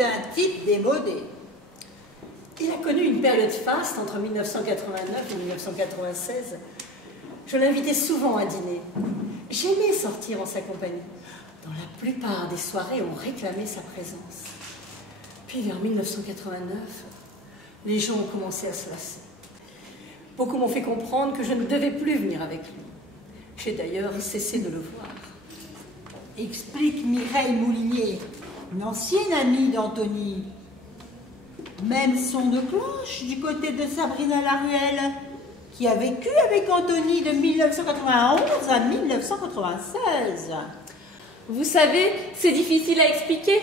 d'un type démodé. Il a connu une période faste entre 1989 et 1996. Je l'invitais souvent à dîner. J'aimais sortir en sa compagnie. Dans la plupart des soirées, on réclamait sa présence. Puis vers 1989, les gens ont commencé à se lasser. Beaucoup m'ont fait comprendre que je ne devais plus venir avec lui. J'ai d'ailleurs cessé de le voir. Explique Mireille Moulinier, une ancienne amie d'Anthony. Même son de cloche du côté de Sabrina Laruelle, qui a vécu avec Anthony de 1991 à 1996. Vous savez, c'est difficile à expliquer.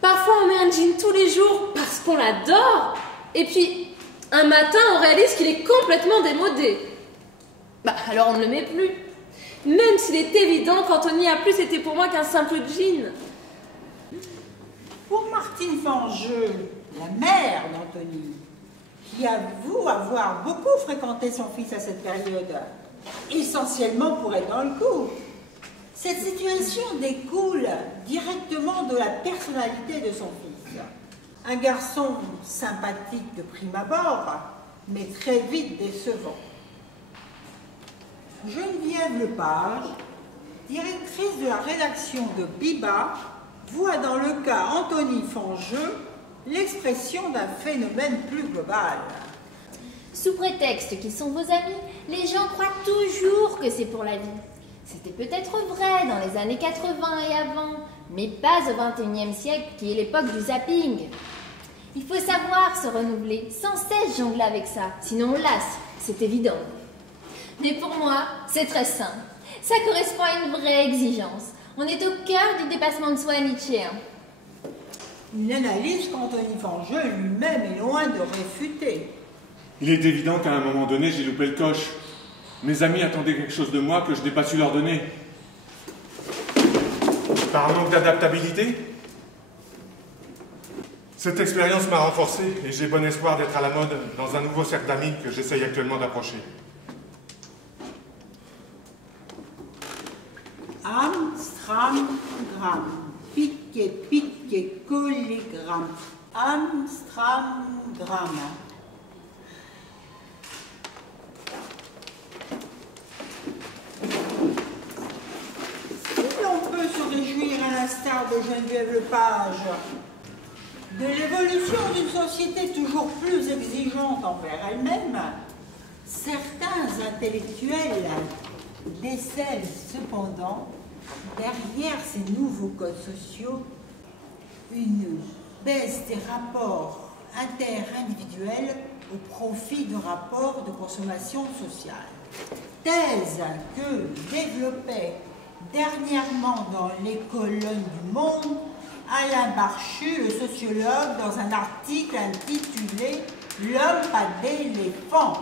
Parfois, on met un jean tous les jours parce qu'on l'adore. Et puis, un matin, on réalise qu'il est complètement démodé. Alors on ne le met plus. Même s'il est évident qu'Anthony a plus été pour moi qu'un simple jean. Pour Martine Fangeux, la mère d'Anthony, qui avoue avoir beaucoup fréquenté son fils à cette période, essentiellement pour être dans le coup. Cette situation découle directement de la personnalité de son fils. Un garçon sympathique de prime abord, mais très vite décevant. Geneviève Lepage, directrice de la rédaction de Biba, voit dans le cas Anthony Fangeux l'expression d'un phénomène plus global. Sous prétexte qu'ils sont vos amis, les gens croient toujours que c'est pour la vie. C'était peut-être vrai dans les années 80 et avant, mais pas au XXIe siècle qui est l'époque du zapping. Il faut savoir se renouveler, sans cesse jongler avec ça, sinon on lasse, c'est évident. Mais pour moi, c'est très simple. Ça correspond à une vraie exigence. On est au cœur du dépassement de soi nietzschéen. Une analyse qu'Anthony Fangeux lui-même est loin de réfuter. Il est évident qu'à un moment donné, j'ai loupé le coche. Mes amis attendaient quelque chose de moi que je n'ai pas su leur donner. Par manque d'adaptabilité. Cette expérience m'a renforcé et j'ai bon espoir d'être à la mode dans un nouveau cercle d'amis que j'essaye actuellement d'approcher. Amstramgram, piqué, piqué, colligramme. Amstramgram. On peut se réjouir à l'instar de Geneviève Lepage de l'évolution d'une société toujours plus exigeante envers elle-même. Certains intellectuels décèlent cependant, derrière ces nouveaux codes sociaux, une baisse des rapports interindividuels au profit de rapports de consommation sociale. Thèse que développait dernièrement dans les colonnes du Monde Alain Barchu, le sociologue, dans un article intitulé « L'homme pas d'éléphant ».